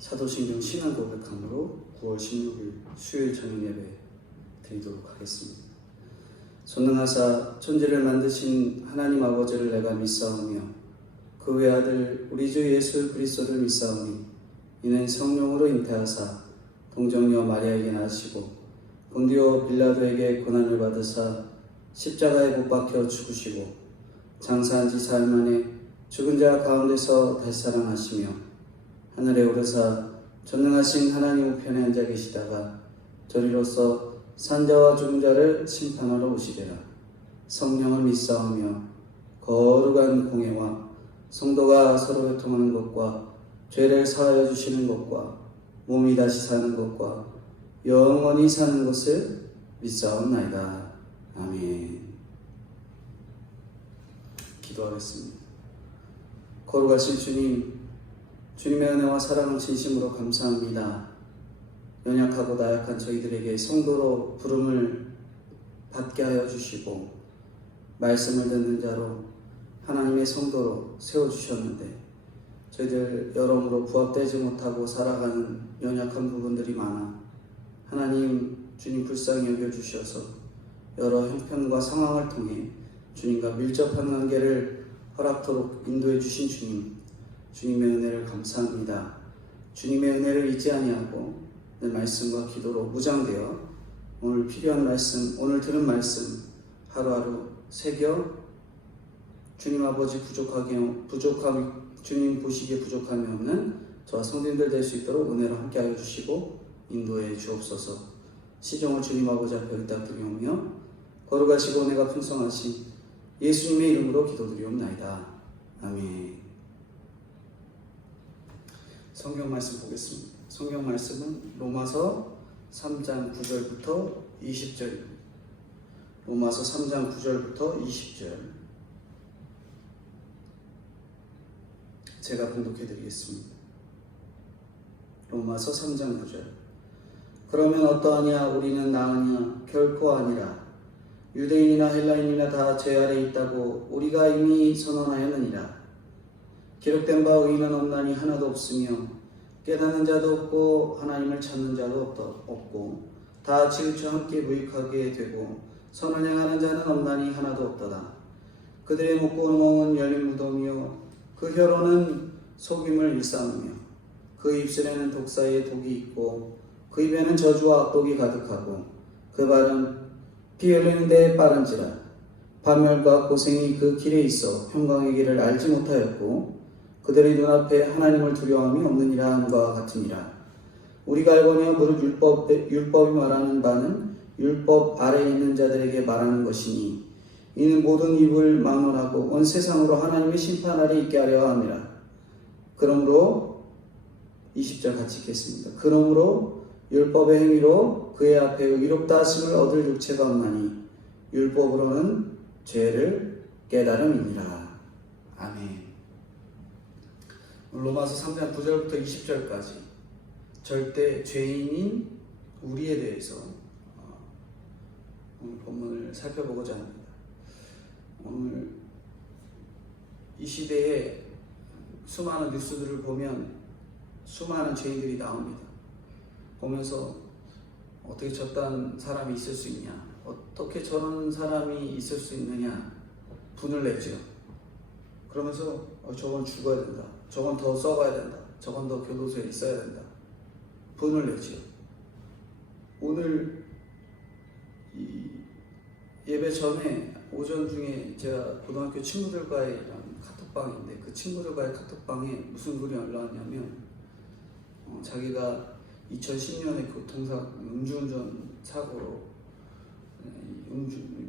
사도신경 신앙 고백함으로 9월 16일 수요일 저녁 예배 드리도록 하겠습니다. 전능하사 천지를 만드신 하나님 아버지를 내가 믿사오며 그 외아들 우리 주 예수 그리스도를 믿사오니 이는 성령으로 잉태하사 동정녀 마리아에게 낳으시고 본디오 빌라도에게 고난을 받으사 십자가에 못 박혀 죽으시고 장사한 지 사흘 만에 죽은 자 가운데서 다시 살아나시며 하늘에 오르사 전능하신 하나님 우편에 앉아 계시다가 저리로서 산자와 죽은 자를 심판하러 오시리라. 성령을 믿사오며 거룩한 공회와 성도가 서로 교통하는 것과 죄를 사하여 주시는 것과 몸이 다시 사는 것과 영원히 사는 것을 믿사옵나이다. 아멘. 기도하겠습니다. 거룩하신 주님, 주님의 은혜와 사랑을 진심으로 감사합니다. 연약하고 나약한 저희들에게 성도로 부름을 받게 하여 주시고 말씀을 듣는 자로 하나님의 성도로 세워주셨는데 저희들 여러모로 부합되지 못하고 살아가는 연약한 부분들이 많아 하나님 주님 불쌍히 여겨주셔서 여러 형편과 상황을 통해 주님과 밀접한 관계를 허락토록 인도해 주신 주님, 주님의 은혜를 감사합니다. 주님의 은혜를 잊지 아니하고 내 말씀과 기도로 무장되어 오늘 필요한 말씀, 오늘 들은 말씀 하루하루 새겨 주님 아버지 주님 보시기에 부족함이 없는 저와 성도님들 될 수 있도록 은혜로 함께하여 주시고 인도해 주옵소서. 시종을 주님 아버지 앞에 의탁드리오며 거룩하시고 은혜가 풍성하신 예수님의 이름으로 기도드리옵나이다. 아멘. 성경 말씀 보겠습니다. 성경 말씀은 로마서 3장 9절부터 20절입니다. 로마서 3장 9절부터 20절 제가 봉독해 드리겠습니다. 로마서 3장 9절. 그러면 어떠하냐? 우리는 나으냐? 결코 아니라. 유대인이나 헬라인이나 다 죄 아래 있다고 우리가 이미 선언하였느니라. 기록된 바 의인은 없나니 하나도 없으며 깨닫는 자도 없고 하나님을 찾는 자도 없고 다 지우쳐 함께 무익하게 되고 선을 행하는 자는 없나니 하나도 없도다. 그들의 목구멍은 열린 무덤이요 그 혀로는 속임을 일삼으며 그 입술에는 독사의 독이 있고 그 입에는 저주와 악독이 가득하고 그 발은 피 흘리는 데에 빠른지라. 반멸과 고생이 그 길에 있어 평강의 길을 알지 못하였고 그들의 눈앞에 하나님을 두려움이 없느니라 함과 같으니라. 우리가 알거니와 무릇 율법이 말하는 바는 율법 아래에 있는 자들에게 말하는 것이니 이는 모든 입을 막론하고 온 세상으로 하나님의 심판 아래 있게 하려 함이라. 그러므로 20절 같이 읽겠습니다. 그러므로 율법의 행위로 그의 앞에 의롭다 하심을 얻을 육체가 없나니 율법으로는 죄를 깨달음이니라. 아멘. 로마서 3장 9절부터 20절까지 절대 죄인인 우리에 대해서 오늘 본문을 살펴보고자 합니다. 오늘 이 시대에 수많은 뉴스들을 보면 수많은 죄인들이 나옵니다. 보면서 어떻게 저딴 사람이 있을 수 있냐, 어떻게 저런 사람이 있을 수 있느냐 분을 내죠. 그러면서 저건 죽어야 된다, 저건 더 썩어야 된다, 저건 더 교도소에 있어야 된다 분을 내죠. 오늘 이 예배 전에 오전 중에 제가 고등학교 친구들과의 카톡방인데 그 친구들과의 카톡방에 무슨 글이 올라왔냐면 자기가 2010년에 음주운전 사고로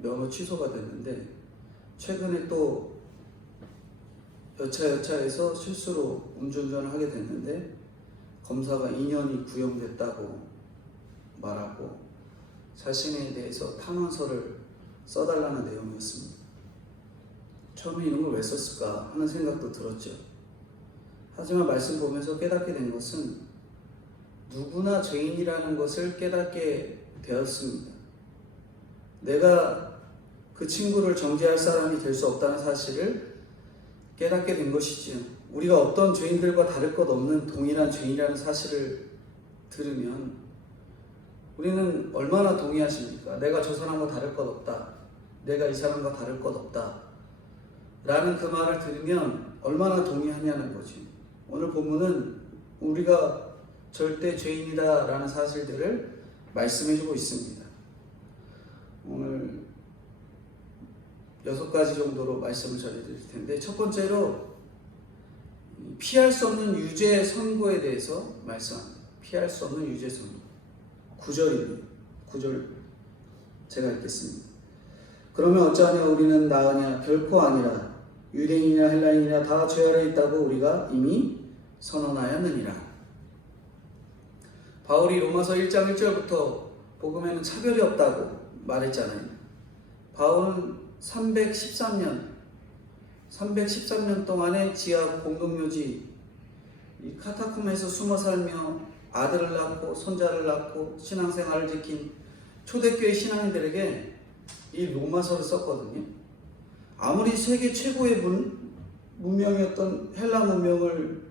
면허 취소가 됐는데 최근에 또 여차여차해서 실수로 음주운전을 하게 됐는데 검사가 2년이 구형됐다고 말하고 자신에 대해서 탄원서를 써달라는 내용이었습니다. 처음에 이런 걸 왜 썼을까 하는 생각도 들었죠. 하지만 말씀 보면서 깨닫게 된 것은 누구나 죄인이라는 것을 깨닫게 되었습니다. 내가 그 친구를 정죄할 사람이 될 수 없다는 사실을 깨닫게 된 것이지요. 우리가 어떤 죄인들과 다를 것 없는 동일한 죄인이라는 사실을 들으면 우리는 얼마나 동의하십니까? 내가 저 사람과 다를 것 없다. 내가 이 사람과 다를 것 없다. 라는 그 말을 들으면 얼마나 동의하냐는 거지. 오늘 본문은 우리가 절대 죄인이다 라는 사실들을 말씀해주고 있습니다. 오늘 6가지 정도로 말씀을 전해드릴 텐데, 첫 번째로 피할 수 없는 유죄 선고에 대해서 말씀합니다. 피할 수 없는 유죄 선고. 9절입니다. 9절 제가 읽겠습니다. 그러면 어찌하냐 우리는 나으냐 결코 아니라 유대인이나 헬라인이나 다 죄 아래 있다고 우리가 이미 선언하였느니라. 바울이 로마서 1장 1절부터 복음에는 차별이 없다고 말했잖아요. 바울은 313년 동안의 지하 공동묘지 이 카타콤에서 숨어 살며 아들을 낳고 손자를 낳고 신앙생활을 지킨 초대교회 신앙인들에게 이 로마서를 썼거든요. 아무리 세계 최고의 문명이었던 헬라 문명을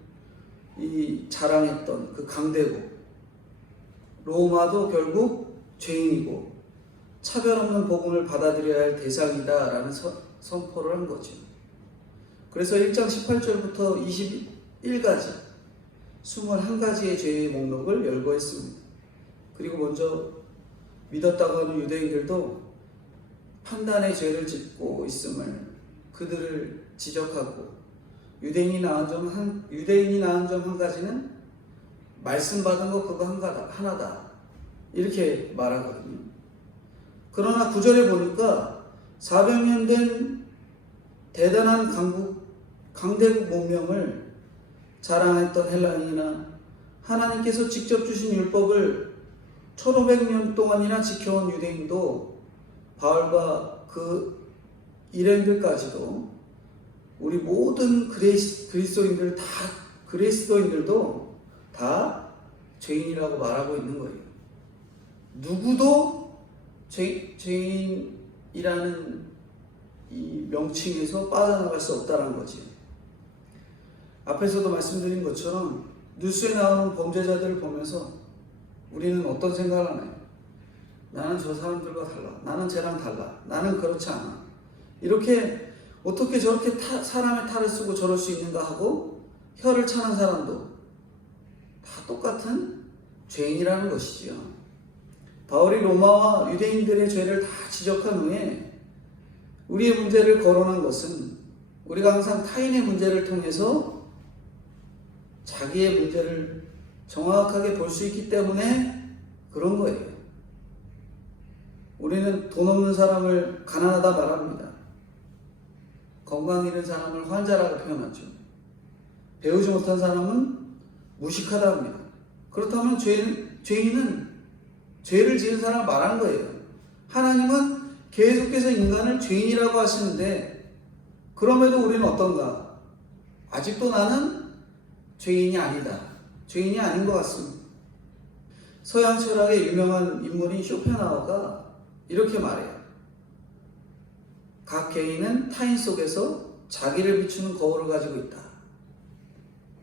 자랑했던 그 강대국 로마도 결국 죄인이고 차별 없는 복음을 받아들여야 할 대상이다라는 선포를 한 거죠. 그래서 1장 18절부터 21가지 21가지의 죄의 목록을 열거했습니다. 그리고 먼저 믿었다고 하는 유대인들도 판단의 죄를 짓고 있음을 그들을 지적하고 유대인이 낳은 점 한 가지는 말씀 받은 거 그거 하나다 이렇게 말하거든요. 그러나 9절에 보니까 400년 된 대단한 강대국 문명을 자랑했던 헬라인이나 하나님께서 직접 주신 율법을 1500년 동안이나 지켜온 유대인도 바울과 그 일행들까지도 우리 모든 그리스도인들도 다 죄인이라고 말하고 있는 거예요. 누구도 죄인이라는 이 명칭에서 빠져나갈 수 없다는 거지. 앞에서도 말씀드린 것처럼 뉴스에 나오는 범죄자들을 보면서 우리는 어떤 생각을 하나요? 나는 저 사람들과 달라. 나는 쟤랑 달라. 나는 그렇지 않아. 이렇게 어떻게 저렇게 사람의 탈을 쓰고 저럴 수 있는가 하고 혀를 차는 사람도 다 똑같은 죄인이라는 것이지요. 바울이 로마와 유대인들의 죄를 다 지적한 후에 우리의 문제를 거론한 것은 우리가 항상 타인의 문제를 통해서 자기의 문제를 정확하게 볼 수 있기 때문에 그런 거예요. 우리는 돈 없는 사람을 가난하다 말합니다. 건강 잃은 사람을 환자라고 표현하죠. 배우지 못한 사람은 무식하다 합니다. 그렇다면 죄인은 죄를 지은 사람을 말한 거예요. 하나님은 계속해서 인간을 죄인이라고 하시는데 그럼에도 우리는 어떤가? 아직도 나는 죄인이 아니다. 죄인이 아닌 것 같습니다. 서양 철학의 유명한 인물인 쇼펜하우어가 이렇게 말해요. 각 개인은 타인 속에서 자기를 비추는 거울을 가지고 있다.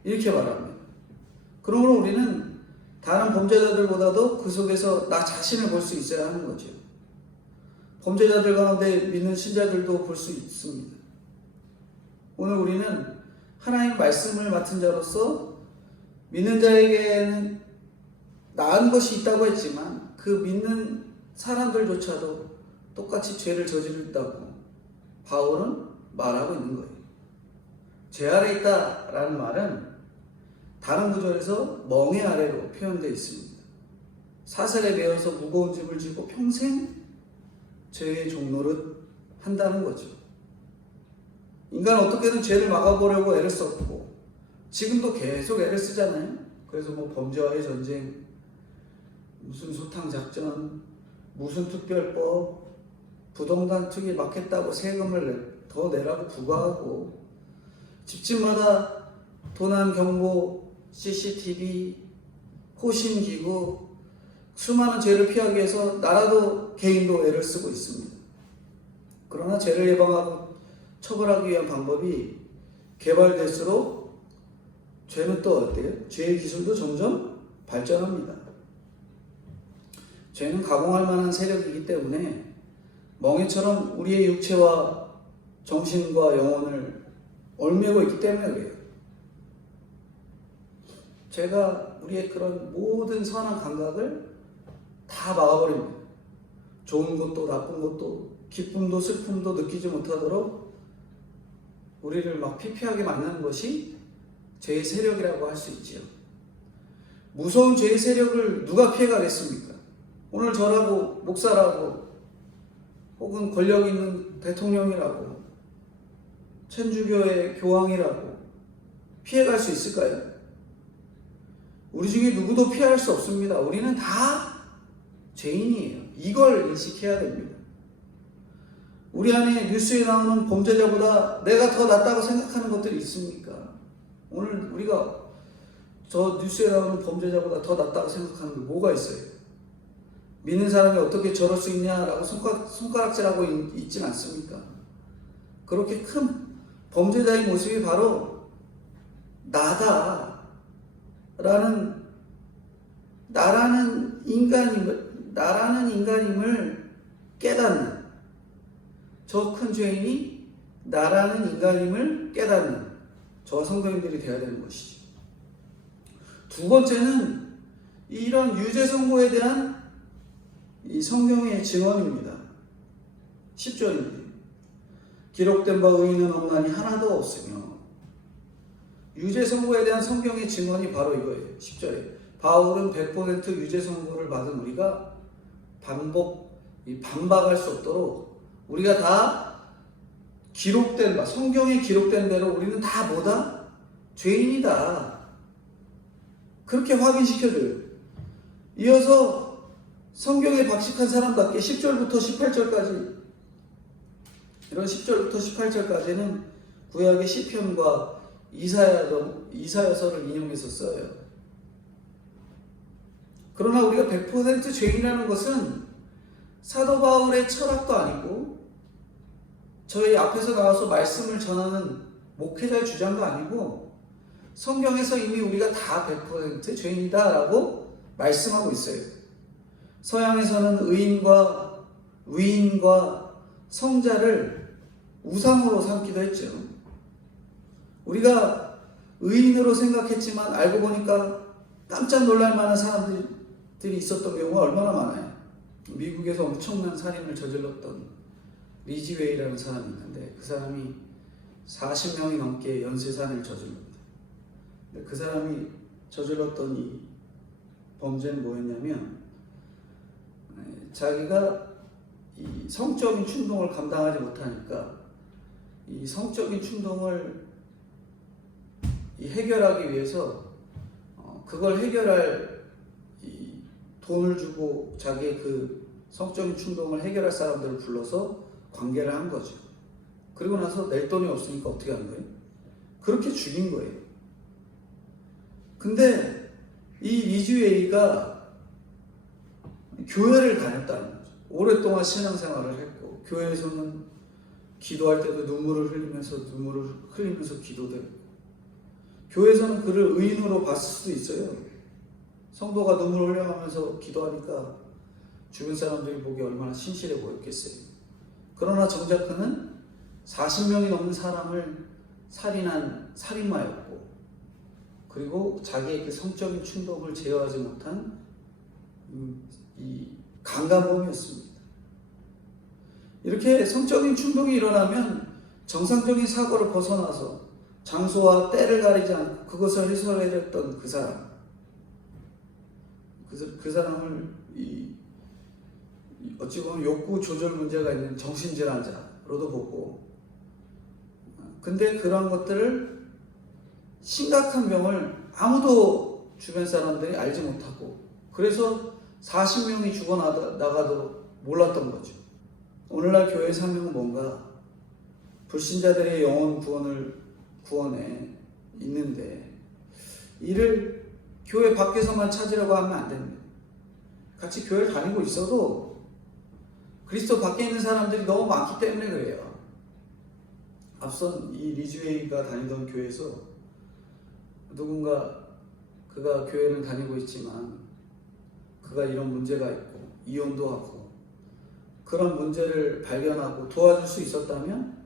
이렇게 말합니다. 그러므로 우리는 다른 범죄자들보다도 그 속에서 나 자신을 볼 수 있어야 하는 거죠. 범죄자들 가운데 믿는 신자들도 볼 수 있습니다. 오늘 우리는 하나님 말씀을 맡은 자로서 믿는 자에게는 나은 것이 있다고 했지만 그 믿는 사람들조차도 똑같이 죄를 저지른다고 바울은 말하고 있는 거예요. 죄 아래 있다라는 말은 다른 구절에서 멍에 아래로 표현되어 있습니다. 사슬에 매어서 무거운 짐을 지고 평생 죄의 종노릇 한다는 거죠. 인간은 어떻게든 죄를 막아보려고 애를 썼고 지금도 계속 애를 쓰잖아요. 그래서 뭐 범죄와의 전쟁, 무슨 소탕작전, 무슨 특별법, 부동산 투기 막했다고 세금을 더 내라고 부과하고 집집마다 도난 경보, CCTV, 호신기구, 수많은 죄를 피하기 위해서 나라도 개인도 애를 쓰고 있습니다. 그러나 죄를 예방하고 처벌하기 위한 방법이 개발될수록 죄는 또 어때요? 죄의 기술도 점점 발전합니다. 죄는 가공할 만한 세력이기 때문에 멍에처럼 우리의 육체와 정신과 영혼을 얽매고 있기 때문에 그래요. 죄가 우리의 그런 모든 선한 감각을 다 막아버립니다. 좋은 것도 나쁜 것도 기쁨도 슬픔도 느끼지 못하도록 우리를 막 피폐하게 만드는 것이 죄의 세력이라고 할 수 있지요. 무서운 죄의 세력을 누가 피해가겠습니까? 오늘 저라고 목사라고 혹은 권력 있는 대통령이라고 천주교의 교황이라고 피해갈 수 있을까요? 우리 중에 누구도 피할 수 없습니다. 우리는 다 죄인이에요. 이걸 인식해야 됩니다. 우리 안에 뉴스에 나오는 범죄자보다 내가 더 낫다고 생각하는 것들이 있습니까? 오늘 우리가 저 뉴스에 나오는 범죄자보다 더 낫다고 생각하는 게 뭐가 있어요? 믿는 사람이 어떻게 저럴 수 있냐라고 손가락질하고 있진 않습니까? 그렇게 큰 범죄자의 모습이 바로 나라는 인간임을 깨닫는, 저 큰 죄인이 나라는 인간임을 깨닫는 저와 성도님들이 되어야 되는 것이죠. 두 번째는 이런 유죄 선고에 대한 이 성경의 증언입니다. 10절입니다. 기록된 바 의인은 없나니 하나도 없으며. 유죄 선고에 대한 성경의 증언이 바로 이거예요. 10절에 바울은 100% 유죄 선고를 받은 우리가 반박할 수 없도록 우리가 다 기록된 바, 성경에 기록된 대로 우리는 다 뭐다? 죄인이다. 그렇게 확인시켜줘요. 이어서 성경에 박식한 사람답게 10절부터 18절까지, 이런 10절부터 18절까지는 구약의 시편과 이사야서를 인용해서 써요. 그러나 우리가 100% 죄인이라는 것은 사도 바울의 철학도 아니고 저희 앞에서 나와서 말씀을 전하는 목회자의 주장도 아니고 성경에서 이미 우리가 다 100% 죄인이다라고 말씀하고 있어요. 서양에서는 의인과 위인과 성자를 우상으로 삼기도 했죠. 우리가 의인으로 생각했지만 알고 보니까 깜짝 놀랄 만한 사람들이 있었던 경우가 얼마나 많아요. 미국에서 엄청난 살인을 저질렀던 리지웨이라는 사람이 있는데 그 사람이 40명이 넘게 연쇄살인을 저질렀대요. 그 사람이 저질렀던 이 범죄는 뭐였냐면 자기가 이 성적인 충동을 감당하지 못하니까 이 성적인 충동을 해결하기 위해서 그걸 해결할 이 돈을 주고 자기의 그 성적인 충동을 해결할 사람들을 불러서 관계를 한 거죠. 그리고 나서 낼 돈이 없으니까 어떻게 한 거예요? 그렇게 죽인 거예요. 근데 이 리즈웨이가 교회를 다녔다는 거죠. 오랫동안 신앙생활을 했고 교회에서는 기도할 때도 눈물을 흘리면서 기도도 했고 교회에서는 그를 의인으로 봤을 수도 있어요. 성도가 눈물을 흘려가면서 기도하니까 주변 사람들이 보기 얼마나 신실해 보였겠어요. 그러나 정작 그는 40명이 넘는 사람을 살인한 살인마였고 그리고 자기의 그 성적인 충동을 제어하지 못한 이 강간범이었습니다. 이렇게 성적인 충동이 일어나면 정상적인 사고를 벗어나서 장소와 때를 가리지 않고 그것을 해소해냈던 그 사람, 그 사람을 어찌 보면 욕구 조절 문제가 있는 정신질환자로도 보고, 근데 그런 것들을 심각한 병을 아무도 주변 사람들이 알지 못하고 그래서 40명이 죽어나가도록 몰랐던 거죠. 오늘날 교회의 사명은 뭔가 불신자들의 영혼 구원에 있는데 이를 교회 밖에서만 찾으려고 하면 안 됩니다. 같이 교회를 다니고 있어도 그리스도 밖에 있는 사람들이 너무 많기 때문에 그래요. 앞선 이 리즈웨이가 다니던 교회에서 누군가 그가 교회는 다니고 있지만 그가 이런 문제가 있고 이혼도 하고 그런 문제를 발견하고 도와줄 수 있었다면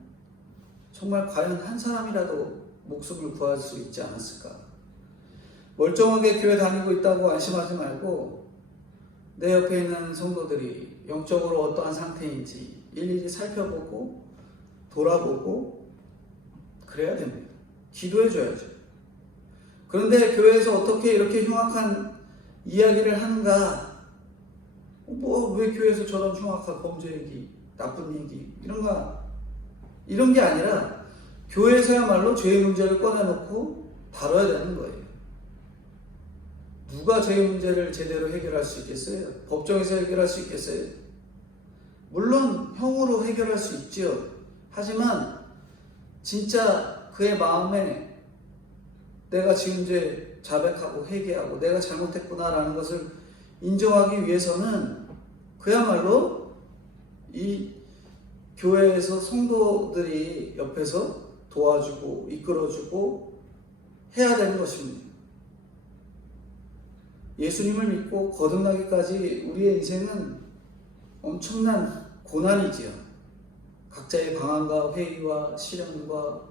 정말 과연 한 사람이라도 목숨을 구할 수 있지 않았을까? 멀쩡하게 교회 다니고 있다고 안심하지 말고 내 옆에 있는 성도들이 영적으로 어떠한 상태인지 일일이 살펴보고 돌아보고 그래야 됩니다. 기도해 줘야죠. 그런데 교회에서 어떻게 이렇게 흉악한 이야기를 하는가? 왜 교회에서 저런 흉악한 범죄 얘기, 나쁜 얘기 이런 게 아니라 교회에서야말로 죄의 문제를 꺼내놓고 다뤄야 되는 거예요. 누가 죄의 문제를 제대로 해결할 수 있겠어요? 법정에서 해결할 수 있겠어요? 물론 형으로 해결할 수 있지요. 하지만 진짜 그의 마음에 내가 지은 죄 자백하고 회개하고 내가 잘못했구나라는 것을 인정하기 위해서는 그야말로 이 교회에서 성도들이 옆에서 도와주고 이끌어주고 해야 되는 것입니다. 예수님을 믿고 거듭나기까지 우리의 인생은 엄청난 고난이지요. 각자의 방황과 회의와 시련과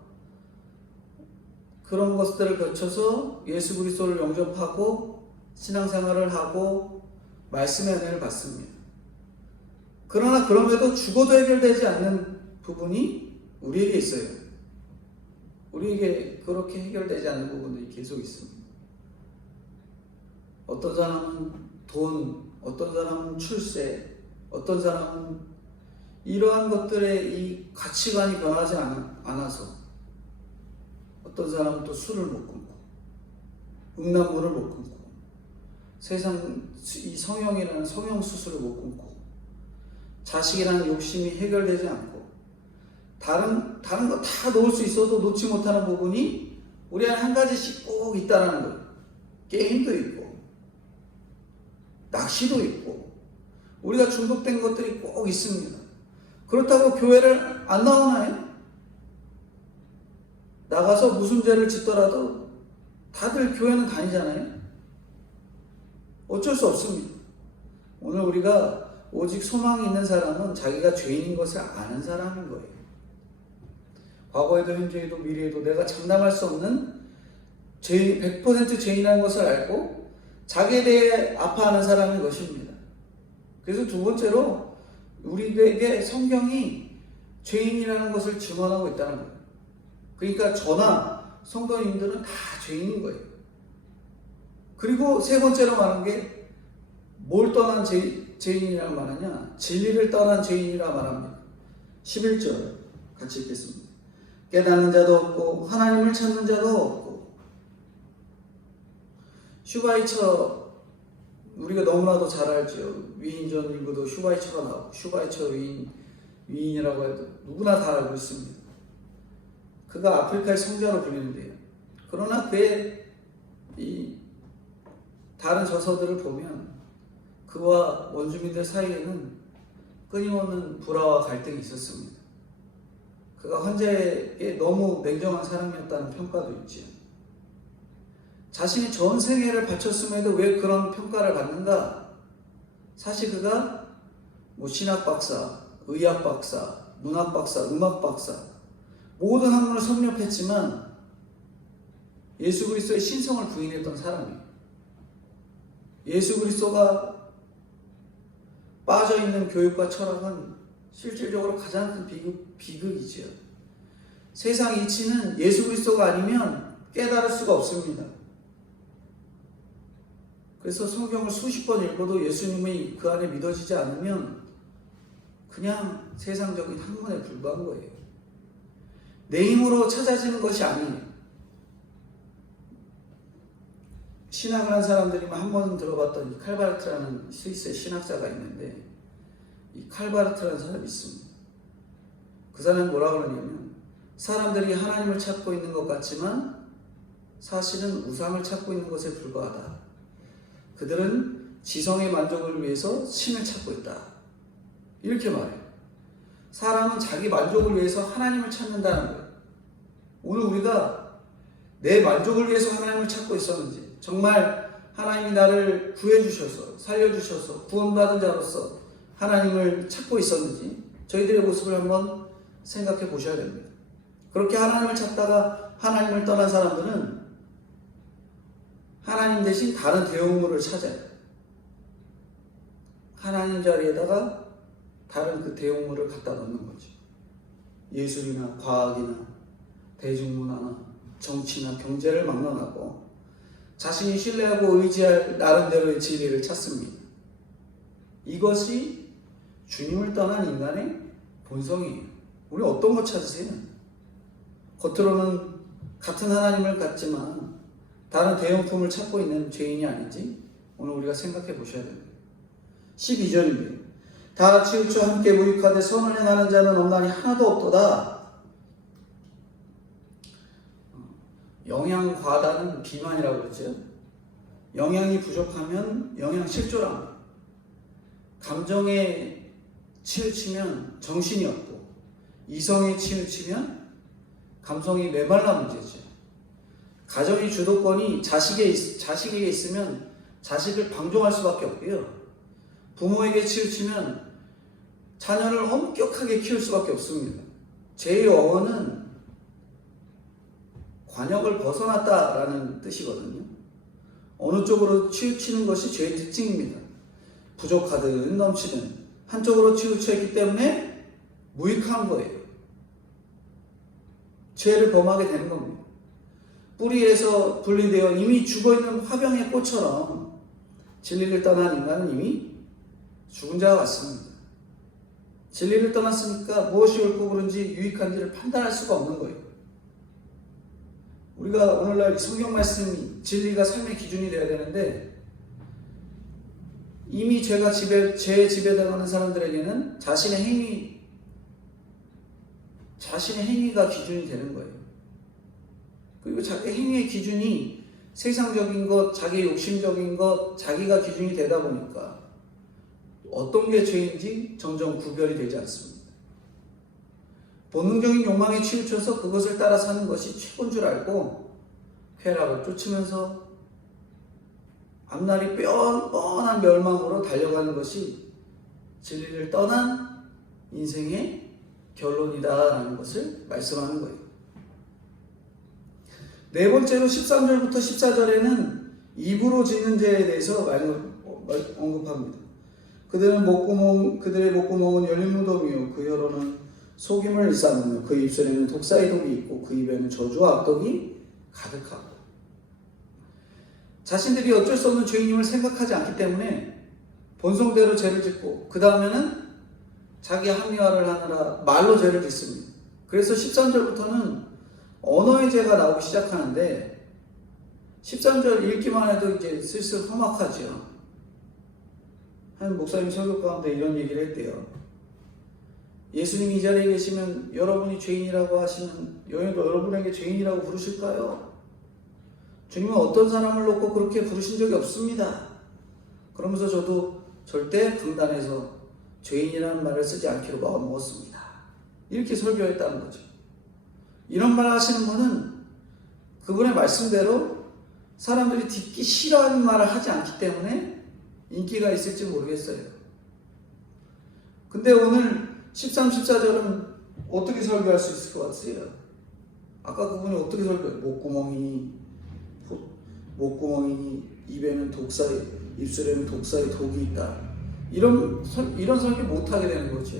그런 것들을 거쳐서 예수 그리스도를 영접하고 신앙생활을 하고 말씀의 은혜를 받습니다. 그러나 그럼에도 죽어도 해결되지 않는 부분이 우리에게 있어요. 우리에게 그렇게 해결되지 않는 부분들이 계속 있습니다. 어떤 사람은 돈, 어떤 사람은 출세, 어떤 사람은 이러한 것들의 이 가치관이 변하지 않아서 어떤 사람은 또 술을 못 끊고 음란물을 못 끊고 세상 이 성형이라는 성형수술을 못 끊고 자식이라는 욕심이 해결되지 않고 다른 거 다 놓을 수 있어도 놓지 못하는 부분이 우리 안에 한 가지씩 꼭 있다는 거예요. 게임도 있고 낚시도 있고 우리가 중독된 것들이 꼭 있습니다. 그렇다고 교회를 안 나오나요? 나가서 무슨 죄를 짓더라도 다들 교회는 다니잖아요. 어쩔 수 없습니다. 오늘 우리가 오직 소망이 있는 사람은 자기가 죄인인 것을 아는 사람인 거예요. 과거에도 현재에도 미래에도 내가 장담할 수 없는 100% 죄인이라는 것을 알고 자기에 대해 아파하는 사람인 것입니다. 그래서 두 번째로 우리에게 성경이 죄인이라는 것을 증언하고 있다는 거예요. 그러니까 저나 성도님들은 다 죄인인 거예요. 그리고 세 번째로 말한 게 뭘 떠난 죄인이라고 말하냐? 진리를 떠난 죄인이라 말합니다. 11절 같이 읽겠습니다. 깨닫는 자도 없고 하나님을 찾는 자도 없고. 슈바이처 우리가 너무나도 잘 알죠. 위인전 일부도 슈바이처가 나오고 슈바이처 위인이라고 해도 누구나 다 알고 있습니다. 그가 아프리카의 성자로 불리는데요. 그러나 그의 이 다른 저서들을 보면 그와 원주민들 사이에는 끊임없는 불화와 갈등이 있었습니다. 그가 환자에게 너무 냉정한 사람이었다는 평가도 있지요. 자신이 전 생애를 바쳤음에도 왜 그런 평가를 받는가? 사실 그가 신학 박사, 의학 박사, 문학 박사, 음악 박사 모든 학문을 섭렵했지만 예수 그리스도의 신성을 부인했던 사람이에요. 예수 그리스도가 빠져있는 교육과 철학은 실질적으로 가장 큰 비극이지요. 세상 이치는 예수 그리스도가 아니면 깨달을 수가 없습니다. 그래서 성경을 수십 번 읽어도 예수님이 그 안에 믿어지지 않으면 그냥 세상적인 학문에 불과한 거예요. 내 힘으로 찾아지는 것이 아니에요. 신학을 한 사람들이면 한 번 들어봤던 이 칼바르트라는 스위스의 신학자가 있는데 이 칼바르트라는 사람이 있습니다. 그 사람이 뭐라 그러냐면 사람들이 하나님을 찾고 있는 것 같지만 사실은 우상을 찾고 있는 것에 불과하다. 그들은 지성의 만족을 위해서 신을 찾고 있다. 이렇게 말해요. 사람은 자기 만족을 위해서 하나님을 찾는다는 거예요. 오늘 우리가 내 만족을 위해서 하나님을 찾고 있었는지, 정말 하나님이 나를 구해주셔서 살려주셔서 구원받은 자로서 하나님을 찾고 있었는지 저희들의 모습을 한번 생각해 보셔야 됩니다. 그렇게 하나님을 찾다가 하나님을 떠난 사람들은 하나님 대신 다른 대용물을 찾아요. 하나님 자리에다가 다른 그 대용물을 갖다 놓는 거죠. 예술이나 과학이나 대중문화나 정치나 경제를 막론하고 자신이 신뢰하고 의지할 나름대로의 진리를 찾습니다. 이것이 주님을 떠난 인간의 본성이에요. 우리 어떤 거 찾으세요? 겉으로는 같은 하나님을 갖지만 다른 대용품을 찾고 있는 죄인이 아닌지 오늘 우리가 생각해 보셔야 됩니다. 12절입니다. 다 치우쳐 함께 무익하되 선을 행하는 자는 없나니 하나도 없도다. 영양 과다는 비만이라고 그러죠. 영양이 부족하면 영양 실조랍니다. 감정에 치우치면 정신이 없고, 이성에 치우치면 감성이 메말라 문제죠. 가정의 주도권이 자식에게 있으면 자식을 방종할 수밖에 없고요. 부모에게 치우치면 자녀를 엄격하게 키울 수밖에 없습니다. 제2어원은 관역을 벗어났다라는 뜻이거든요. 어느 쪽으로 치우치는 것이 죄의 특징입니다. 부족하든 넘치든 한쪽으로 치우쳐 있기 때문에 무익한 거예요. 죄를 범하게 되는 겁니다. 뿌리에서 분리되어 이미 죽어있는 화병의 꽃처럼 진리를 떠난 인간은 이미 죽은 자와 같습니다. 진리를 떠났으니까 무엇이 옳고 그른지 유익한지를 판단할 수가 없는 거예요. 우리가 오늘날 성경 말씀이 진리가 삶의 기준이 되어야 되는데 이미 죄에 지배당하는 사람들에게는 자신의 행위가 기준이 되는 거예요. 그리고 자기 행위의 기준이 세상적인 것, 자기 욕심적인 것, 자기가 기준이 되다 보니까 어떤 게 죄인지 점점 구별이 되지 않습니다. 본능적인 욕망에 치우쳐서 그것을 따라 사는 것이 최고인 줄 알고 쾌락을 쫓으면서 앞날이 뻔한 멸망으로 달려가는 것이 진리를 떠난 인생의 결론이다라는 것을 말씀하는 거예요. 네 번째로 13절부터 14절에는 입으로 짓는 죄에 대해서 언급합니다. 그들의 목구멍은 열린 무덤이요 그 혀로는 속임을 일삼으며 그 입술에는 독사의 독이 있고 그 입에는 저주와 악독이 가득하고, 자신들이 어쩔 수 없는 죄인임을 생각하지 않기 때문에 본성대로 죄를 짓고 그 다음에는 자기 합리화를 하느라 말로 죄를 짓습니다. 그래서 13절부터는 언어의 죄가 나오기 시작하는데 13절 읽기만 해도 이제 슬슬 험악하죠. 한 목사님 설교 가운데 이런 얘기를 했대요. 예수님이 이 자리에 계시면 여러분이 죄인이라고 하시면 여러분에게 죄인이라고 부르실까요? 주님은 어떤 사람을 놓고 그렇게 부르신 적이 없습니다. 그러면서 저도 절대 강단에서 죄인이라는 말을 쓰지 않기로 마음먹었습니다. 이렇게 설교했다는 거죠. 이런 말 하시는 분은 그분의 말씀대로 사람들이 듣기 싫어하는 말을 하지 않기 때문에 인기가 있을지 모르겠어요. 근데 오늘 13, 14절은 어떻게 설교할 수 있을 것 같으세요? 아까 그분이 어떻게 설교해요? 목구멍이니 입에는 독사의, 입술에는 독사의 독이 있다. 이런 설교 못하게 되는 거죠.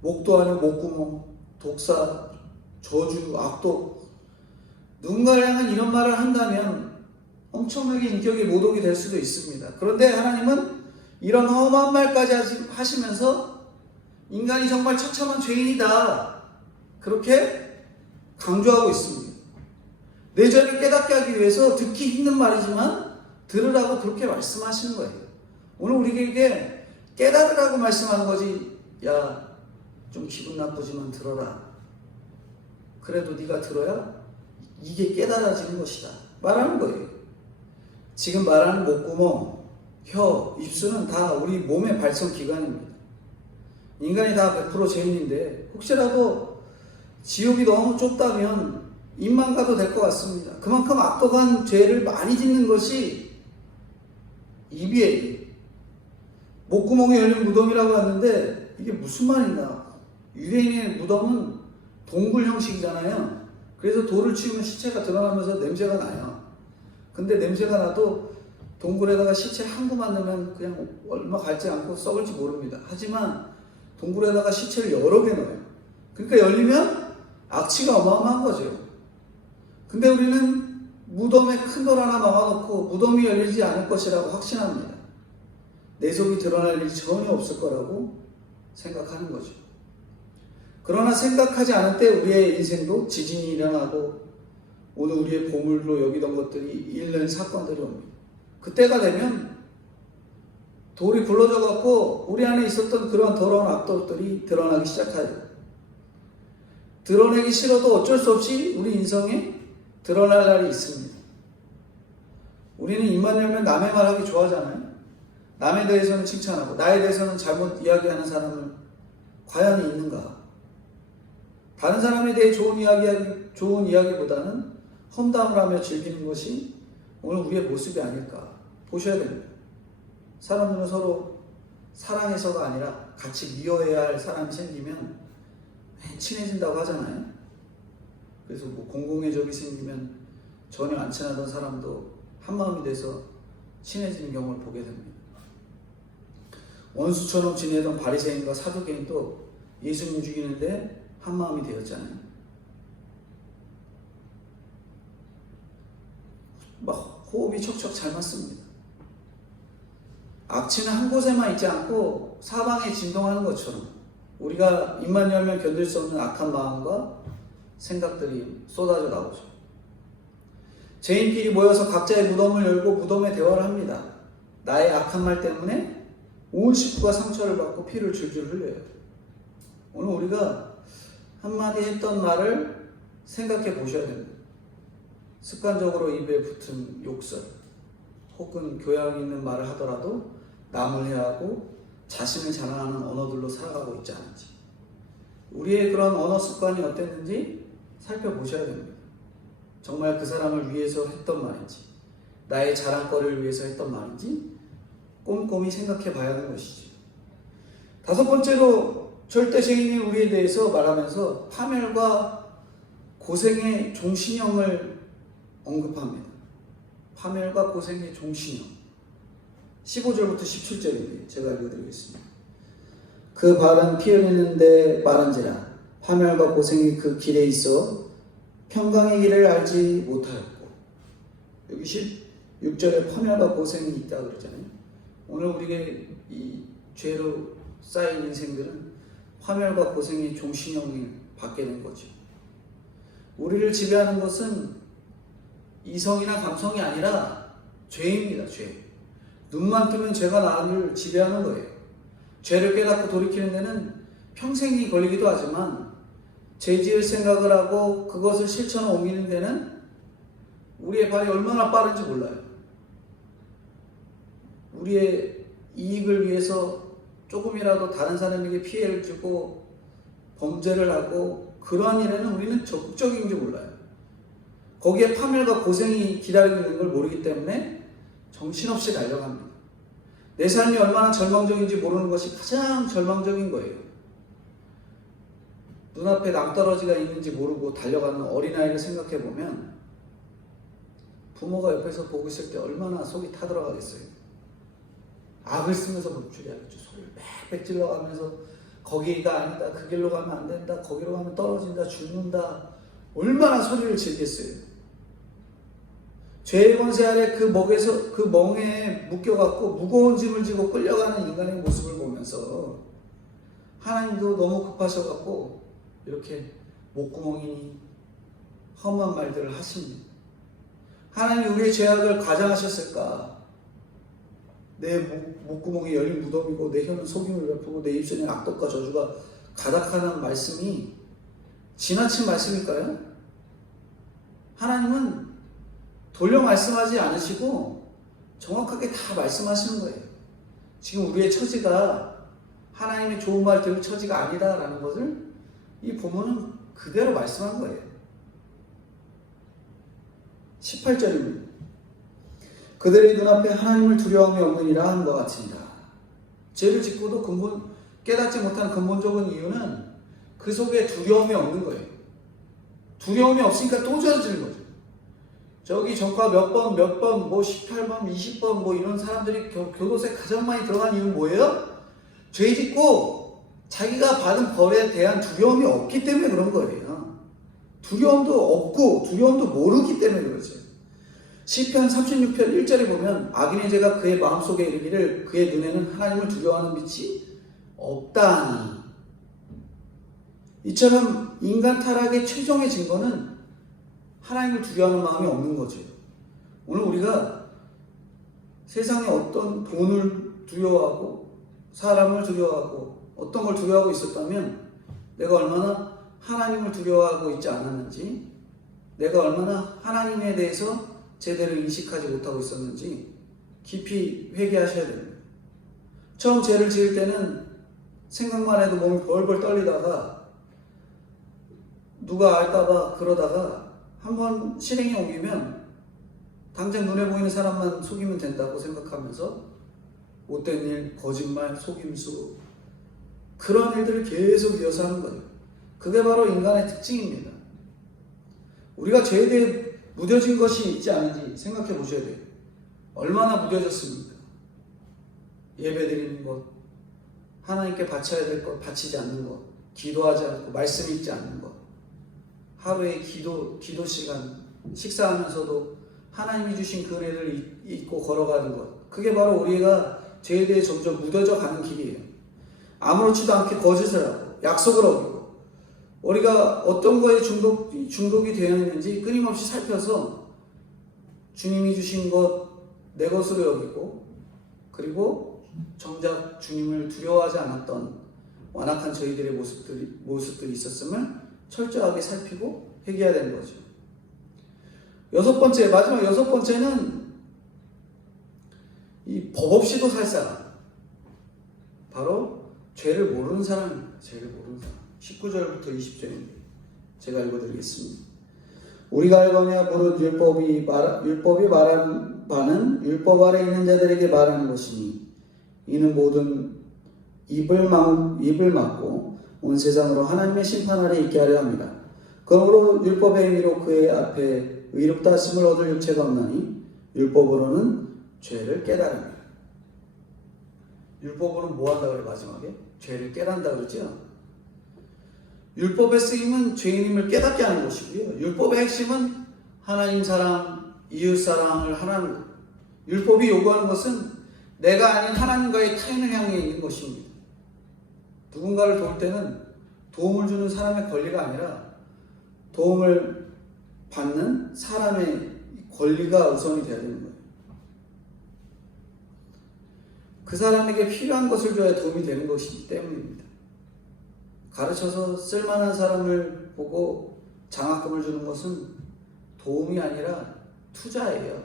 목도 아니고 목구멍, 독사, 저주, 악독. 누군가를 향한 이런 말을 한다면 엄청나게 인격이 모독이 될 수도 있습니다. 그런데 하나님은 이런 험한 말까지 하시면서 인간이 정말 처참한 죄인이다, 그렇게 강조하고 있습니다. 내 죄를 깨닫게 하기 위해서 듣기 힘든 말이지만 들으라고 그렇게 말씀하시는 거예요. 오늘 우리에게 깨달으라고 말씀하는 거지, 야, 좀 기분 나쁘지만 들어라. 그래도 네가 들어야 이게 깨달아지는 것이다 말하는 거예요. 지금 말하는 목구멍, 혀, 입술은 다 우리 몸의 발성기관입니다. 인간이 다 100% 죄인인데 혹시라도 지옥이 너무 좁다면 입만 가도 될 것 같습니다. 그만큼 악독한 죄를 많이 짓는 것이 입이에요. 목구멍에 열린 무덤이라고 하는데 이게 무슨 말인가? 유대인의 무덤은 동굴 형식이잖아요. 그래서 돌을 치우면 시체가 드러나면서 냄새가 나요. 근데 냄새가 나도 동굴에다가 시체 한 구만 넣으면 그냥 얼마 갈지 않고 썩을지 모릅니다. 하지만 동굴에다가 시체를 여러 개 넣어요. 그러니까 열리면 악취가 어마어마한 거죠. 근데 우리는 무덤에 큰 돌 하나 막아놓고 무덤이 열리지 않을 것이라고 확신합니다. 내 속이 드러날 일이 전혀 없을 거라고 생각하는 거죠. 그러나 생각하지 않을 때 우리의 인생도 지진이 일어나고 오늘 우리의 보물로 여기던 것들이 잃는 사건들이 옵니다. 그때가 되면 돌이 굴러져 갖고 우리 안에 있었던 그런 더러운 악독들이 드러나기 시작하죠. 드러내기 싫어도 어쩔 수 없이 우리 인생에 드러날 날이 있습니다. 우리는 입만 열면 남의 말하기 좋아하잖아요. 남에 대해서는 칭찬하고 나에 대해서는 잘못 이야기하는 사람은 과연 있는가? 다른 사람에 대해 좋은 이야기보다는 험담을 하며 즐기는 것이 오늘 우리의 모습이 아닐까 보셔야 됩니다. 사람들은 서로 사랑해서가 아니라 같이 미워해야 할 사람이 생기면 친해진다고 하잖아요. 그래서 뭐 공공의 적이 생기면 전혀 안 친하던 사람도 한마음이 돼서 친해지는 경우를 보게 됩니다. 원수처럼 지내던 바리새인과 사두개인도 예수님 죽이는데 한마음이 되었잖아요. 막 호흡이 척척 잘 맞습니다. 악취는 한 곳에만 있지 않고 사방에 진동하는 것처럼 우리가 입만 열면 견딜 수 없는 악한 마음과 생각들이 쏟아져 나오죠. 죄인끼리 모여서 각자의 무덤을 열고 무덤에 대화를 합니다. 나의 악한 말 때문에 온 식구가 상처를 받고 피를 줄줄 흘려요. 오늘 우리가 한마디 했던 말을 생각해 보셔야 됩니다. 습관적으로 입에 붙은 욕설 혹은 교양 있는 말을 하더라도 남을 해하고 자신을 자랑하는 언어들로 살아가고 있지 않은지, 우리의 그런 언어 습관이 어땠는지 살펴보셔야 됩니다. 정말 그 사람을 위해서 했던 말인지, 나의 자랑거리를 위해서 했던 말인지 꼼꼼히 생각해 봐야 하는 것이죠. 다섯 번째로 절대죄인이 우리에 대해서 말하면서 파멸과 고생의 종신형을 언급합니다. 파멸과 고생의 종신형. 15절부터 17절인데 제가 읽어드리겠습니다. 그 발은 피 흘리는데 마른지라 파멸과 고생이 그 길에 있어 평강의 길을 알지 못하였고, 여기 16절에 파멸과 고생이 있다 그러잖아요. 오늘 우리에게 이 죄로 쌓인 인생들은 파멸과 고생의 종신형을 받게 된 거죠. 우리를 지배하는 것은 이성이나 감성이 아니라 죄입니다. 죄. 눈만 뜨면 죄가 나를 지배하는 거예요. 죄를 깨닫고 돌이키는 데는 평생이 걸리기도 하지만 죄 지을 생각을 하고 그것을 실천에 옮기는 데는 우리의 발이 얼마나 빠른지 몰라요. 우리의 이익을 위해서 조금이라도 다른 사람에게 피해를 주고 범죄를 하고 그러한 일에는 우리는 적극적인지 몰라요. 거기에 파멸과 고생이 기다리고 있는 걸 모르기 때문에 정신없이 달려갑니다. 내 삶이 얼마나 절망적인지 모르는 것이 가장 절망적인 거예요. 눈앞에 낭떠러지가 있는지 모르고 달려가는 어린아이를 생각해 보면 부모가 옆에서 보고 있을 때 얼마나 속이 타들어가겠어요. 악을 쓰면서 묵주해야겠죠. 소리를 빽빽 질러가면서 거기가 아니다, 그 길로 가면 안 된다, 거기로 가면 떨어진다, 죽는다, 얼마나 소리를 지르겠어요. 죄의 권세 아래 그 멍에 묶여갖고 무거운 짐을 지고 끌려가는 인간의 모습을 보면서 하나님도 너무 급하셔갖고 이렇게 목구멍이니 험한 말들을 하십니다. 하나님이 우리의 죄악을 가장하셨을까? 내 목구멍이 열린 무덤이고 내 혀는 속임을 베푸고 내 입술에 악독과 저주가 가득하는 말씀이 지나친 말씀일까요? 하나님은 돌려 말씀하지 않으시고 정확하게 다 말씀하시는 거예요. 지금 우리의 처지가 하나님의 좋은 말 들을 처지가 아니다라는 것을 이 본문은 그대로 말씀한 거예요. 18절입니다. 그들의 눈앞에 하나님을 두려움이 없느니라 한 것 같습니다. 죄를 짓고도 깨닫지 못한 근본적인 이유는 그 속에 두려움이 없는 거예요. 두려움이 없으니까 또 저지른 거죠. 저기 전과 몇 번, 뭐 18번, 20번 뭐 이런 사람들이 교도소에 가장 많이 들어간 이유는 뭐예요? 죄 짓고 자기가 받은 벌에 대한 두려움이 없기 때문에 그런 거예요. 두려움도 없고 두려움도 모르기 때문에 그렇죠. 시편 36편 1절에 보면 악인의 죄가 그의 마음속에 이르기를 그의 눈에는 하나님을 두려워하는 빛이 없다 하니. 이처럼 인간 타락의 최종의 증거는 하나님을 두려워하는 마음이 없는 거죠. 오늘 우리가 세상에 어떤 돈을 두려워하고 사람을 두려워하고 어떤 걸 두려워하고 있었다면 내가 얼마나 하나님을 두려워하고 있지 않았는지, 내가 얼마나 하나님에 대해서 제대로 인식하지 못하고 있었는지 깊이 회개하셔야 됩니다. 처음 죄를 지을 때는 생각만 해도 몸이 벌벌 떨리다가 누가 알까봐 그러다가 한번 실행에 옮기면 당장 눈에 보이는 사람만 속이면 된다고 생각하면서 못된 일, 거짓말, 속임수 그런 일들을 계속 이어서 하는 거예요. 그게 바로 인간의 특징입니다. 우리가 죄에 대해 무뎌진 것이 있지 않은지 생각해 보셔야 돼요. 얼마나 무뎌졌습니까? 예배드리는 것, 하나님께 바쳐야 될 것 바치지 않는 것, 기도하지 않고 말씀 읽지 않는 것, 하루에 기도 시간, 식사하면서도 하나님이 주신 그 은혜를 잊고 걸어가는 것, 그게 바로 우리가 죄에 대해 점점 무뎌져 가는 길이에요. 아무렇지도 않게 거짓을 하고 약속을 어기고 우리가 어떤 거에 중독이 되어 있는지 끊임없이 살펴서 주님이 주신 것 내 것으로 여기고, 그리고 정작 주님을 두려워하지 않았던 완악한 저희들의 모습들이 있었음을 철저하게 살피고 회개해야 되는 거죠. 마지막 여섯 번째는 이 법 없이도 살 사람, 바로 죄를 모르는 사람입니다. 죄를 모르는 사람. 19절부터 20절입니다. 제가 읽어드리겠습니다. 우리가 알거냐 무릇 율법이 말하는 바는 율법 아래 있는 자들에게 말하는 것이니 이는 모든 입을 막고 온 세상으로 하나님의 심판 아래 있게 하려 합니다. 그러므로 율법의 행위로 그의 앞에 의롭다 하심을 얻을 육체가 없나니 율법으로는 죄를 깨달으라. 율법으로는 뭐 한다 그래 마지막에? 죄를 깨닫는다 그러죠? 율법의 쓰임은 죄인임을 깨닫게 하는 것이고요. 율법의 핵심은 하나님 사랑, 이웃 사랑을 하라는 것. 율법이 요구하는 것은 내가 아닌 하나님과의 타인을 향해 있는 것입니다. 누군가를 도울 때는 도움을 주는 사람의 권리가 아니라 도움을 받는 사람의 권리가 우선이 되어야 되는 거예요. 그 사람에게 필요한 것을 줘야 도움이 되는 것이기 때문입니다. 가르쳐서 쓸만한 사람을 보고 장학금을 주는 것은 도움이 아니라 투자예요.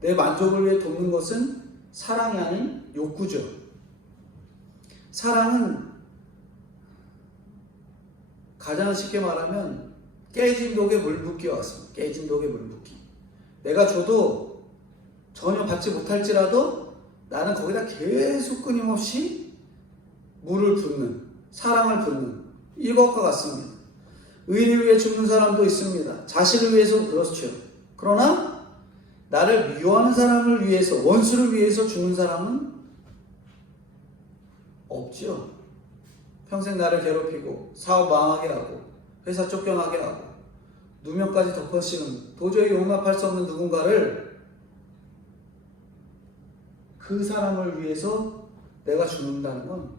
내 만족을 위해 돕는 것은 사랑이 아닌 욕구죠. 사랑은 가장 쉽게 말하면 깨진 독에 물 붓기와 같습니다. 깨진 독에 물 붓기. 내가 줘도 전혀 받지 못할지라도 나는 거기다 계속 끊임없이 물을 붓는, 사랑을 붓는 이것과 같습니다. 의인을 위해 죽는 사람도 있습니다. 자신을 위해서 그렇죠. 그러나 나를 미워하는 사람을 위해서, 원수를 위해서 죽는 사람은 없죠. 평생 나를 괴롭히고 사업 망하게 하고 회사 쫓겨나게 하고 누명까지 덮어씌우는 도저히 용납할 수 없는 누군가를 그 사람을 위해서 내가 죽는다는 건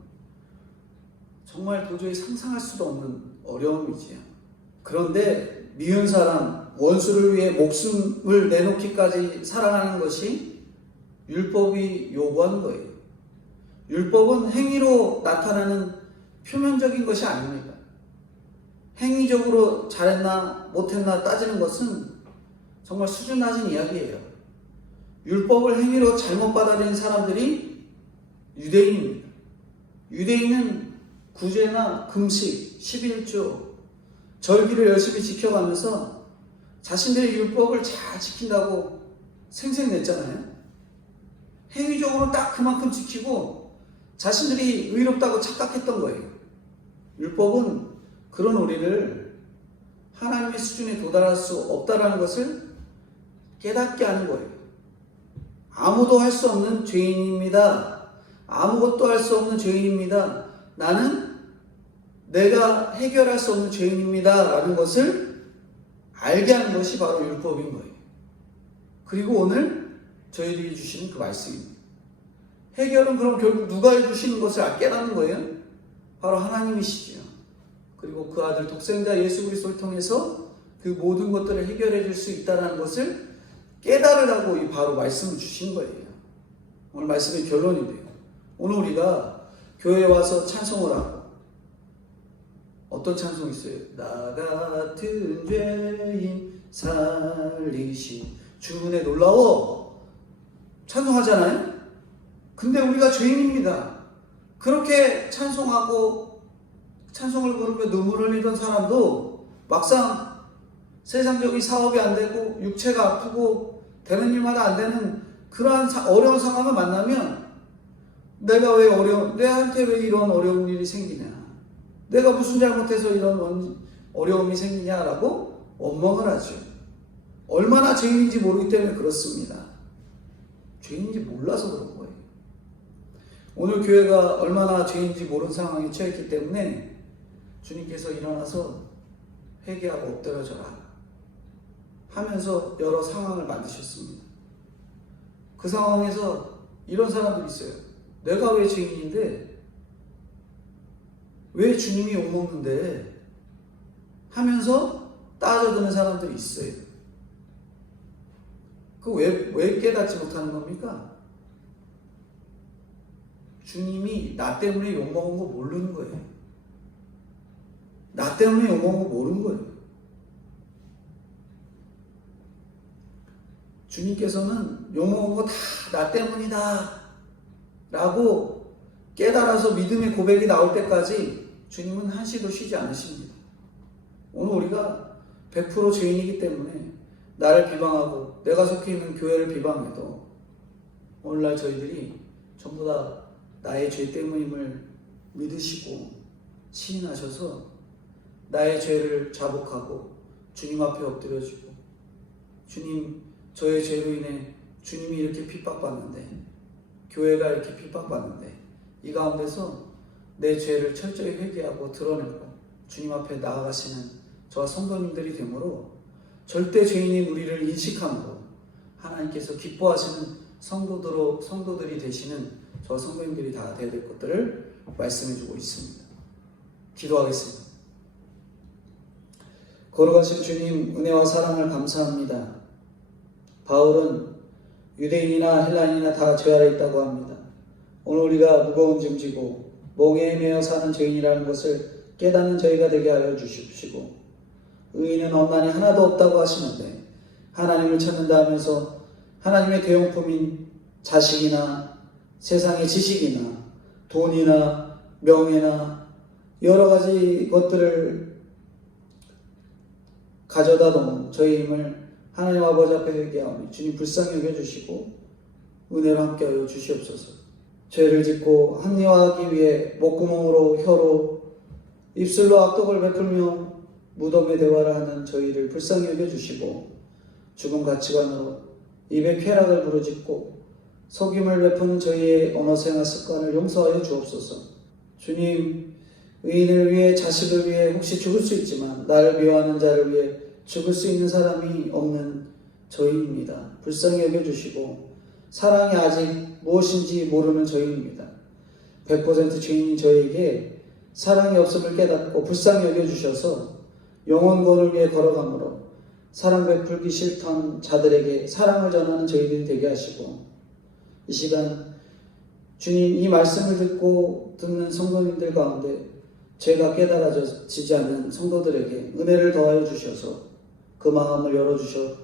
정말 도저히 상상할 수도 없는 어려움이지요. 그런데 미운 사람, 원수를 위해 목숨을 내놓기까지 사랑하는 것이 율법이 요구하는 거예요. 율법은 행위로 나타나는 표면적인 것이 아닙니다. 행위적으로 잘했나 못했나 따지는 것은 정말 수준 낮은 이야기예요. 율법을 행위로 잘못 받아들인 사람들이 유대인입니다. 유대인은 구제나 금식, 11조, 절기를 열심히 지켜가면서 자신들의 율법을 잘 지킨다고 생색냈잖아요. 행위적으로 딱 그만큼 지키고 자신들이 의롭다고 착각했던 거예요. 율법은 그런 우리를 하나님의 수준에 도달할 수 없다는 것을 깨닫게 하는 거예요. 아무도 할 수 없는 죄인입니다. 아무것도 할 수 없는 죄인입니다. 나는 내가 해결할 수 없는 죄인입니다. 라는 것을 알게 하는 것이 바로 율법인 거예요. 그리고 오늘 저희들이 주시는 그 말씀입니다. 해결은 그럼 결국 누가 해주시는 것을 깨닫는 거예요? 바로 하나님이시지요. 그리고 그 아들 독생자 예수 그리스도를 통해서 그 모든 것들을 해결해 줄 수 있다는 것을 깨달으라고 바로 말씀을 주신 거예요. 오늘 말씀의 결론인데요. 오늘 우리가 교회에 와서 찬송을 하고 어떤 찬송이 있어요? 나 같은 죄인 살리신 주 은혜 놀라워 찬송하잖아요. 근데 우리가 죄인입니다. 그렇게 찬송하고 찬송을 부르며 눈물을 흘리던 사람도 막상 세상적인 사업이 안 되고 육체가 아프고 되는 일마다 안 되는 그러한 어려운 상황을 만나면 내가 왜 내한테 왜 이런 어려운 일이 생기냐, 내가 무슨 잘못해서 이런 어려움이 생기냐라고 원망을 하죠. 얼마나 죄인인지 모르기 때문에 그렇습니다. 죄인인지 몰라서 그런 거예요. 오늘 교회가 얼마나 죄인인지 모르는 상황에 처했기 때문에 주님께서 일어나서 회개하고 엎드려져라 하면서 여러 상황을 만드셨습니다. 그 상황에서 이런 사람들이 있어요. 내가 왜 죄인인데 왜 주님이 욕먹는데 하면서 따져드는 사람들이 있어요. 그 왜 깨닫지 못하는 겁니까? 주님이 나 때문에 욕먹은 거 모르는 거예요. 나 때문에 욕먹은 거 모르는 거예요. 주님께서는 욕먹은 거 다 나 때문이다 라고 깨달아서 믿음의 고백이 나올 때까지 주님은 한시도 쉬지 않으십니다. 오늘 우리가 100% 죄인이기 때문에 나를 비방하고 내가 속해 있는 교회를 비방해도 오늘날 저희들이 전부 다 나의 죄 때문임을 믿으시고 시인하셔서 나의 죄를 자복하고 주님 앞에 엎드려지고 주님, 저의 죄로 인해 주님이 이렇게 핍박받는데, 교회가 이렇게 핍박받는데, 이 가운데서 내 죄를 철저히 회개하고 드러내고 주님 앞에 나아가시는 저와 성도님들이 되므로 절대 죄인인 우리를 인식함으로 하나님께서 기뻐하시는 성도들이 되시는 저와 성도님들이 다 되어야 될 것들을 말씀해주고 있습니다. 기도하겠습니다. 거룩하신 주님, 은혜와 사랑을 감사합니다. 바울은 유대인이나 헬라인이나 다 죄 아래 있다고 합니다. 오늘 우리가 무거운 짐 지고 멍에 매여 사는 죄인이라는 것을 깨닫는 저희가 되게 하여 주십시고, 의인은 없나니 하나도 없다고 하시는데 하나님을 찾는다 하면서 하나님의 대용품인 자식이나 세상의 지식이나 돈이나 명예나 여러 가지 것들을 가져다 놓은 저희 힘을 하나님 아버지 앞에 회개하오니 주님 불쌍히 여겨주시고 은혜로 함께하여 주시옵소서. 죄를 짓고 합리화하기 위해 목구멍으로 혀로 입술로 악독을 베풀며 무덤의 대화를 하는 저희를 불쌍히 여겨주시고 죽은 가치관으로 입에 쾌락을 부르짖고 속임을 베푸는 저희의 언어 생활 습관을 용서하여 주옵소서. 주님, 의인을 위해 자식을 위해 혹시 죽을 수 있지만 나를 미워하는 자를 위해 죽을 수 있는 사람이 없는 저희입니다. 불쌍히 여겨주시고 사랑이 아직 무엇인지 모르는 저희입니다. 100% 죄인인 저에게 사랑이 없음을 깨닫고 불쌍히 여겨주셔서 영혼권을 위해 걸어가므로 사랑 베풀기 싫던 자들에게 사랑을 전하는 저희들이 되게 하시고, 이 시간 주님 이 말씀을 듣는 성도님들 가운데 죄가 깨달아지지 않는 성도들에게 은혜를 더하여 주셔서 그 마음을 열어주사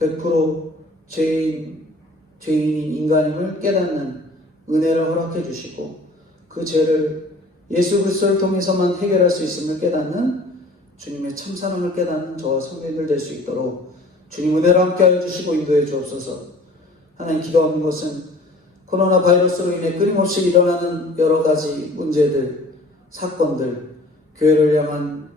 100% 죄인인 인간임을 깨닫는 은혜를 허락해 주시고 그 죄를 예수 그리스도를 통해서만 해결할 수 있음을 깨닫는 주님의 참사랑을 깨닫는 저와 성도님들 될 수 있도록 주님 은혜로 함께하여 주시고 인도해 주옵소서. 하나님, 기도하는 것은 코로나 바이러스로 인해 끊임없이 일어나는 여러 가지 문제들, 사건들, 교회를 향한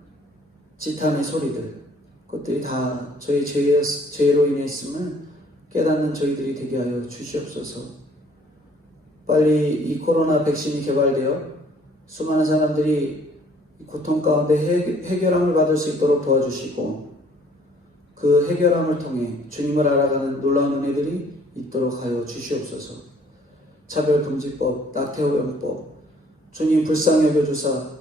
지탄의 소리들, 그것들이 다 저희 죄로 인해 있음을 깨닫는 저희들이 되게 하여 주시옵소서. 빨리 이 코로나 백신이 개발되어 수많은 사람들이 고통 가운데 해결함을 받을 수 있도록 도와주시고, 그 해결함을 통해 주님을 알아가는 놀라운 은혜들이 있도록 하여 주시옵소서. 차별금지법, 낙태호령법, 주님 불쌍히 여겨주사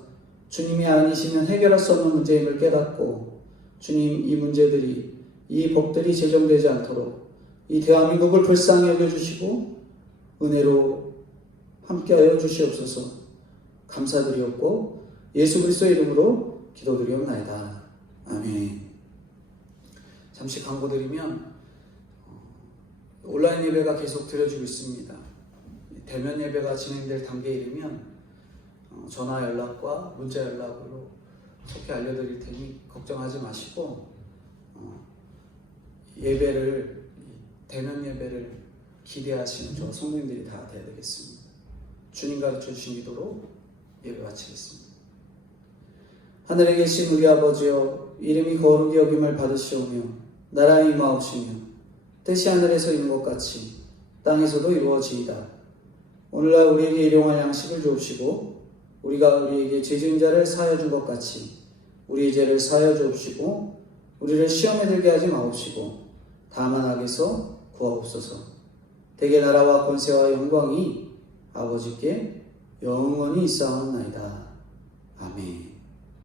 주님이 아니시면 해결할 수 없는 문제임을 깨닫고, 주님 이 문제들이, 이 법들이 제정되지 않도록 이 대한민국을 불쌍히 여겨주시고 은혜로 함께하여 주시옵소서. 감사드리옵고 예수 그리스도의 이름으로 기도드리옵나이다. 아멘. 잠시 광고드리면 온라인 예배가 계속 드려지고 있습니다. 대면 예배가 진행될 단계에 이르면 전화 연락과 문자 연락으로 속히 알려드릴 테니 걱정하지 마시고 대면 예배를 기대하시는 저 성도님들이 다 되어야 되겠습니다. 주님 가르쳐 주신 기도로 예배 마치겠습니다. 하늘에 계신 우리 아버지여, 이름이 거룩히 여김을 받으시오며 나라의 임하옵시며 뜻이 하늘에서 이룬 것 같이 땅에서도 이루어지이다. 오늘날 우리에게 일용할 양식을 주옵시고 우리가 우리에게 죄 지은 자를 사하여 준 것 같이 우리의 죄를 사하여 주옵시고 우리를 시험에 들게 하지 마옵시고 다만 악에서 구하옵소서. 대개 나라와 권세와 영광이 아버지께 영원히 있사옵나이다. 아멘.